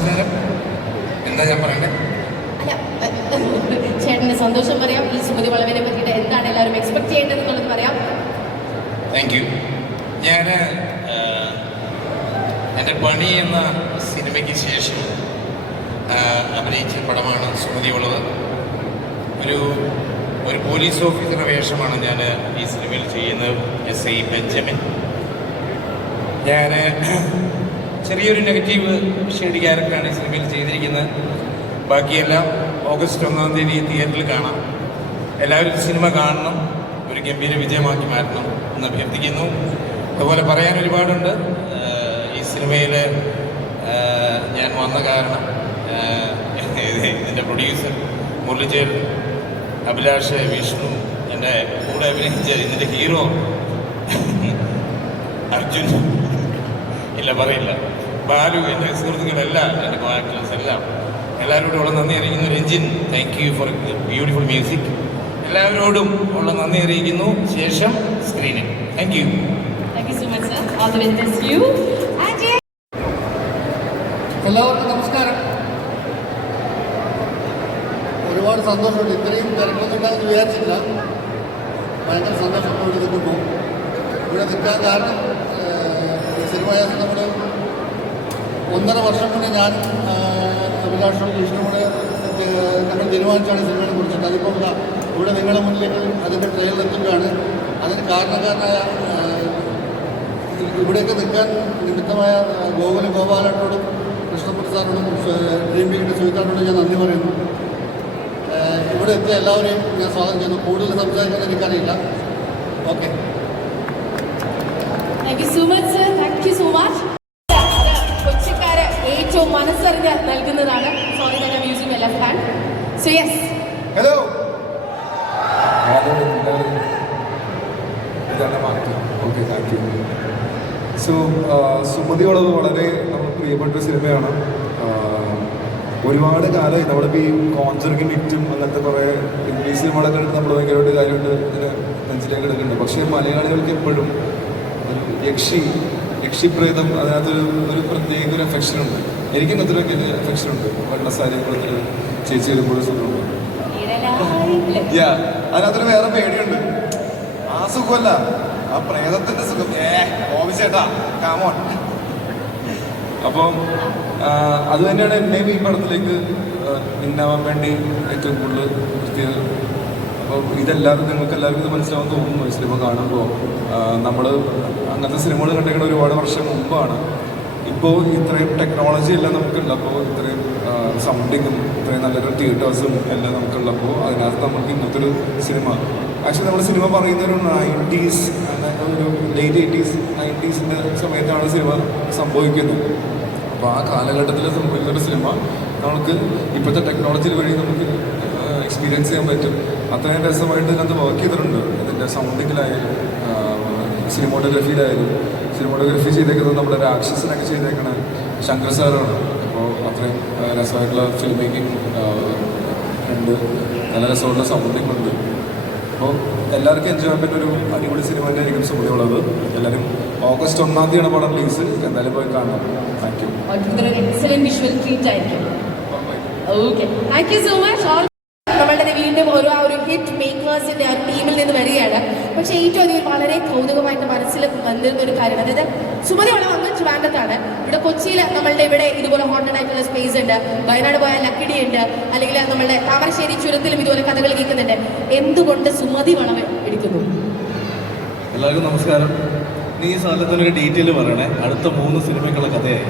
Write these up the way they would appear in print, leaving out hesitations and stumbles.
നമസ്കാരം. എന്താ ഞാൻ പറയണ്ടേ? ചേട്ടന് സന്തോഷം പറയാം. ഈ സുമതി വളവിനെ പറ്റിയിട്ട് എന്താണ് എല്ലാവരും എക്സ്പെക്ട് ചെയ്യേണ്ടത് എന്നുള്ളത് പറയാം. Thank you. ഞാൻ എൻ്റെ പണി എന്ന സിനിമയ്ക്ക് ശേഷം അഭിനയിച്ച പടമാണ് സുമതി വളവ്. ഒരു പോലീസ് ഓഫീസറുടെ വേഷമാണ് ഞാൻ ഈ സിനിമയിൽ ചെയ്യുന്നത്. SI Benjamin. ഞാൻ ചെറിയൊരു നെഗറ്റീവ് ഷെയ്ഡ് ക്യാരക്ടറാണ് ഈ സിനിമയിൽ ചെയ്തിരിക്കുന്നത്. ബാക്കിയെല്ലാം ഓഗസ്റ്റ് 1-ാം തീയതി തിയേറ്ററിൽ കാണാം. എല്ലാവരും സിനിമ കാണണം, ഒരു ഗംഭീര വിജയമാക്കി മാറ്റണം എന്ന് അഭ്യർത്ഥിക്കുന്നു. അതുപോലെ പറയാൻ ഒരുപാടുണ്ട്. ഈ സിനിമയിൽ ഞാൻ വന്ന കാരണം ഇതിൻ്റെ പ്രൊഡ്യൂസർ മുരളിച്ചേട്ടൻ, അഭിലാഷ്, വിഷ്ണു, എൻ്റെ കൂടെ അഭിനയിച്ച ഇതിൻ്റെ ഹീറോ അർജുൻ, ഇല്ല പറയില്ല, ബാലു, എൻ്റെ സുഹൃത്തുക്കളെല്ലാം, എൻ്റെ ആക്ടേഴ്സ് എല്ലാം, എല്ലാവരോടും ഉള്ള നന്ദി അറിയിക്കുന്നു. Ranjin, thank you for beautiful music. എല്ലാവരോടും ഉള്ള നന്ദി അറിയിക്കുന്നു. ശേഷം സ്ക്രീനിൽ. Thank you. എല്ലാവർക്കും നമസ്കാരം. ഒരുപാട് സന്തോഷമുണ്ട്. ഇത്രയും തിരക്കൊന്നും ഉണ്ടാകുമെന്ന് വിചാരിച്ചില്ല. ഭയങ്കര സന്തോഷം ഇവിടെ നിൽക്കുന്നു. ഇവിടെ നിൽക്കാൻ കാരണം സിനിമ നമ്മൾ 1.5 വർഷം കൊണ്ട് ഞാൻ അഭിലാഷും വിഷ്ണു കൂടെ നമ്മൾ തീരുമാനിച്ചാണ് സിനിമയെ കുറിച്ചിട്ട്. അതിപ്പോൾ ഇവിടെ നിങ്ങളുടെ മുന്നിലേക്ക് അതിൻ്റെ ട്രെയിലർ എത്തുകയാണ്. അതിന് കാരണക്കാരനായ ഇവിടേക്ക് നിൽക്കാൻ നിമിത്തമായ ഗോപാലേട്ടനോടും കൃഷ്ണപ്രസാദ് സാറിനോടും ഡ്രീം ബിഗിൻ്റെ സുഹിത്താനോടും ഞാൻ നന്ദി പറയുന്നു. ഇവിടെ എത്തിയ എല്ലാവരെയും ഞാൻ സ്വാഗതം ചെയ്യുന്നു. കൂടുതൽ സംസാരിക്കാൻ എനിക്കറിയില്ല. ഓക്കെ, കൊച്ചിക്കാര് ഏറ്റവും മനസ്സറിഞ്ഞ് നൽകുന്നതാണ്. Sorry that I am using my left hand. So yes, hello. Okay, thank you. So Sumathi വളവ് വളരെ നമുക്ക് പ്രിയപ്പെട്ട സിനിമയാണ്. ഒരുപാട് കാലമായി നമ്മളിപ്പോൾ ഈ കോൺസെർട്ടും ഹിറ്റും അങ്ങനത്തെ കുറേ ഇംഗ്ലീഷ് സിനിമകളൊക്കെ എടുത്ത് നമ്മൾ ഭയങ്കരമായിട്ട് കാര്യമായിട്ട് ഇതിന് നെഞ്ചിലേക്ക് എടുക്കുന്നുണ്ട്. പക്ഷേ മലയാളികൾക്ക് എപ്പോഴും ഒരു യക്ഷിപ്രേതം അതിനകത്തൊരു പ്രത്യേക ഒരു അഫെക്ഷനുണ്ട്. എനിക്കും അത്രയൊക്കെ അഫെക്ഷനുണ്ട്. വെള്ളസാരി കൊടുത്തൊരു ചേച്ചി വരുമ്പോഴും സുഖമുണ്ട്. അതിനകത്തൊരു വേറെ പേടിയുണ്ട്. ആ സുഖമല്ല, ആ പ്രേതത്തിൻ്റെ സുഖം. ഓഫീസേട്ടാ കാമോൺ. അപ്പം അത് തന്നെയാണ് എന്നെയും ഈ പടത്തിലേക്ക് ഇന്നാവാൻ വേണ്ടി ഏറ്റവും കൂടുതൽ നിർത്തിയത്. അപ്പോൾ ഇതെല്ലാവരും നിങ്ങൾക്ക് എല്ലാവർക്കും ഇത് മനസ്സിലാവാൻ തോന്നുന്നു. ഈ സിനിമ കാണുമ്പോൾ നമ്മൾ അങ്ങനത്തെ സിനിമകൾ കണ്ടിരിക്കുന്ന ഒരുപാട് വർഷം മുമ്പാണ്. ഇപ്പോൾ ഇത്രയും ടെക്നോളജി എല്ലാം നമുക്കുള്ളപ്പോൾ, ഇത്രയും സൗണ്ടിങ്ങും ഇത്രയും നല്ലൊരു തിയേറ്റേഴ്സും എല്ലാം നമുക്കുള്ളപ്പോൾ അതിനകത്ത് നമുക്ക് ഇന്നത്തെ ഒരു സിനിമ ആക്ച്വലി നമ്മുടെ സിനിമ പറയുന്ന ഒരു 90s, ഒരു ലേറ്റ് 80s 90s സമയത്താണ് സിനിമ സംഭവിക്കുന്നത്. അപ്പോൾ ആ കാലഘട്ടത്തിൽ സംഭവിക്കുന്ന സിനിമ നമുക്ക് ഇപ്പോഴത്തെ ടെക്നോളജി വഴി നമുക്ക് എക്സ്പീരിയൻസ് ചെയ്യാൻ പറ്റും. അത്രയും രസമായിട്ട് ഇതിനകത്ത് വർക്ക് ചെയ്തിട്ടുണ്ട്. ഇതിൻ്റെ സൗണ്ടിങ്ങിലായാലും സിനിമോട്ടോഗ്രഫി ചെയ്തേക്കുന്നത് നമ്മുടെ രാക്ഷസനൊക്കെ ചെയ്തേക്കണ ശങ്കർ സാറാണ്. അപ്പോൾ അത്രയും രസമായിട്ടുള്ള ഫിലിം മേക്കിംഗ് ഉണ്ട്, നല്ല രസമുള്ള സൗണ്ടിങ് ഉണ്ട്. അപ്പോൾ എല്ലാവർക്കും എൻജോയ് ചെയ്യാൻ പറ്റുന്ന ഒരു അടിപൊളി സിനിമ തന്നെ ആയിരിക്കും സുമതി വളവ്. എല്ലാവരും ഓഗസ്റ്റ് 1-ാം തീയതിയാണ് പടം റിലീസ്. എന്തായാലും പോയി കാണണം. Thank you. നമ്മളുടെ വീണ്ടും ഒരു ഹിറ്റ് മേക്കേഴ്സിന്റെ ആ ടീമിൽ നിന്ന് വരികയാണ്. പക്ഷേ ഏറ്റവും അധികം വളരെ കൗതുകമായിട്ട് മനസ്സിൽ വന്നിരുന്ന ഒരു കാര്യമാണ്, അതായത് സുമതി വളവ് അങ്ങ് ട്രിവാൻഡ്രത്താണ്. ഇവിടെ കൊച്ചിയിൽ നമ്മളുടെ ഇവിടെ ഇതുപോലെ ഹോണ്ടഡ് ആയിട്ടുള്ള സ്പേസ് ഉണ്ട്. വയനാട് പോയാൽ ലക്കിടി ഉണ്ട്, അല്ലെങ്കിൽ നമ്മളുടെ താമരശ്ശേരി ചുരത്തിലും ഇതുപോലെ കഥകൾ കേൾക്കുന്നുണ്ട്. എന്തുകൊണ്ട് സുമതി വളവ് എടുക്കുന്നു? എല്ലാവർക്കും നമസ്കാരം. നീ ഈ സ്ഥലത്തിനൊരു ഡീറ്റെയിൽ പറയണേ. അടുത്ത 3 സിനിമയ്ക്കുള്ള കഥയായി.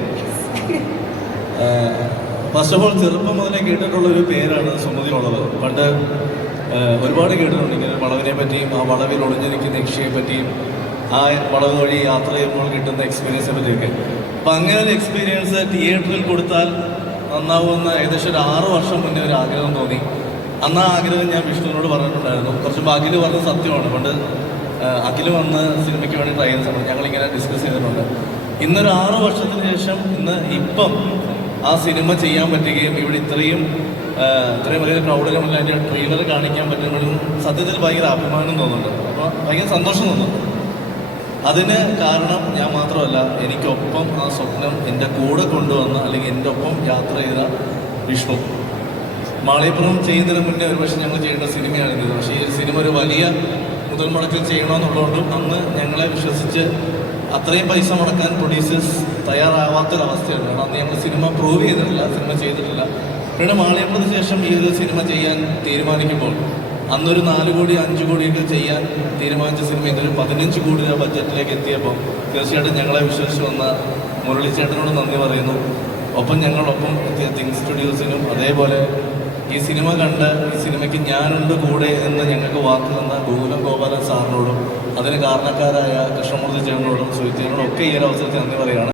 ഫസ്റ്റ് ഓഫ് ഓൾ, ചെറുപ്പം മുതലേ കേട്ടിട്ടുള്ളൊരു പേരാണ് സുമതി വളവ്. പണ്ട് ഒരുപാട് കേട്ടിട്ടുണ്ട് ഇങ്ങനെ വളവിനെ പറ്റിയും ആ വളവിൽ ഒളിഞ്ഞിരിക്കുന്ന യക്ഷിയെ പറ്റിയും ആ വളവ് വഴി യാത്ര ചെയ്യുമ്പോൾ കിട്ടുന്ന എക്സ്പീരിയൻസിനെ പറ്റിയൊക്കെ. അപ്പം അങ്ങനെ ഒരു എക്സ്പീരിയൻസ് തിയേറ്ററിൽ കൊടുത്താൽ നന്നാവുമെന്ന ഏകദേശം ഒരു 6 വർഷം മുന്നേ ഒരു ആഗ്രഹം തോന്നി. അന്ന് ആ ആഗ്രഹം ഞാൻ വിഷ്ണുവിനോട് പറഞ്ഞിട്ടുണ്ടായിരുന്നു. കുറച്ച് അഖിൽ പറഞ്ഞ സത്യമാണ്. പണ്ട് അഖിൽ വന്ന് സിനിമയ്ക്ക് വേണ്ടി ട്രൈ ചെയ്ത സമയത്ത് ഞങ്ങളിങ്ങനെ ഡിസ്കസ് ചെയ്തിട്ടുണ്ട്. ഇന്നൊരു 6 വർഷത്തിന് ശേഷം ഇപ്പം ആ സിനിമ ചെയ്യാൻ പറ്റുകയും ഇവിടെ ഇത്രയും വലിയൊരു ക്രൗഡിനെ മുന്നിൽ അതിൻ്റെ ട്രെയിലർ കാണിക്കാൻ പറ്റുമ്പോഴും സത്യത്തിൽ ഭയങ്കര അഭിമാനം തോന്നുന്നുണ്ട്. അപ്പോൾ ഭയങ്കര സന്തോഷം തോന്നുന്നുണ്ട്. അതിന് കാരണം ഞാൻ മാത്രമല്ല, എനിക്കൊപ്പം ആ സ്വപ്നം എൻ്റെ കൂടെ കൊണ്ടുവന്ന, അല്ലെങ്കിൽ എൻ്റെ ഒപ്പം യാത്ര ചെയ്ത വിഷ്ണു. മാളികപ്പുറം ചെയ്യുന്നതിന് മുന്നേ ഒരുപക്ഷെ ഞങ്ങൾ ചെയ്യേണ്ട സിനിമയാണിത്. പക്ഷേ ഈ സിനിമ ഒരു വലിയ മുതൽ മുടക്കിൽ ചെയ്യണമെന്നുള്ളതുകൊണ്ടും അന്ന് ഞങ്ങളെ വിശ്വസിച്ച് അത്രയും പൈസ മുടക്കാൻ പ്രൊഡ്യൂസേഴ്സ് തയ്യാറാവാത്തൊരവസ്ഥയുണ്ട്. കാരണം അന്ന് ഞങ്ങൾ സിനിമ പ്രൂവ് ചെയ്തിട്ടില്ല, സിനിമ ചെയ്തിട്ടില്ല. പിന്നെ മാളികപ്പുറത്തിന് ശേഷം ഈ ഒരു സിനിമ ചെയ്യാൻ തീരുമാനിക്കുമ്പോൾ അന്നൊരു 4 കോടി 5 കോടിയൊക്കെ ചെയ്യാൻ തീരുമാനിച്ച സിനിമ ഇതൊരു 15 കോടി രൂപ ബഡ്ജറ്റിലേക്ക് എത്തിയപ്പോൾ തീർച്ചയായിട്ടും ഞങ്ങളെ വിശ്വസിച്ച് വന്ന മുരളിച്ചേട്ടനോട് നന്ദി പറയുന്നു. ഒപ്പം ഞങ്ങളൊപ്പം എത്തിയ തിങ്ക് സ്റ്റുഡിയോസിനും, അതേപോലെ ഈ സിനിമ കണ്ട് ഈ സിനിമയ്ക്ക് ഞാനുണ്ട് കൂടെ എന്ന് ഞങ്ങൾക്ക് വാക്ക് തന്ന ഗോകുലം ഗോപാലൻ സാറിനോടും അതിന് കാരണക്കാരായ കൃഷ്ണമൂർത്തി ചേട്ടനോടും സുഹിച്ചേട്ടനോടും ഒക്കെ ഈ ഒരു അവസരത്തിൽ നന്ദി പറയുകയാണ്.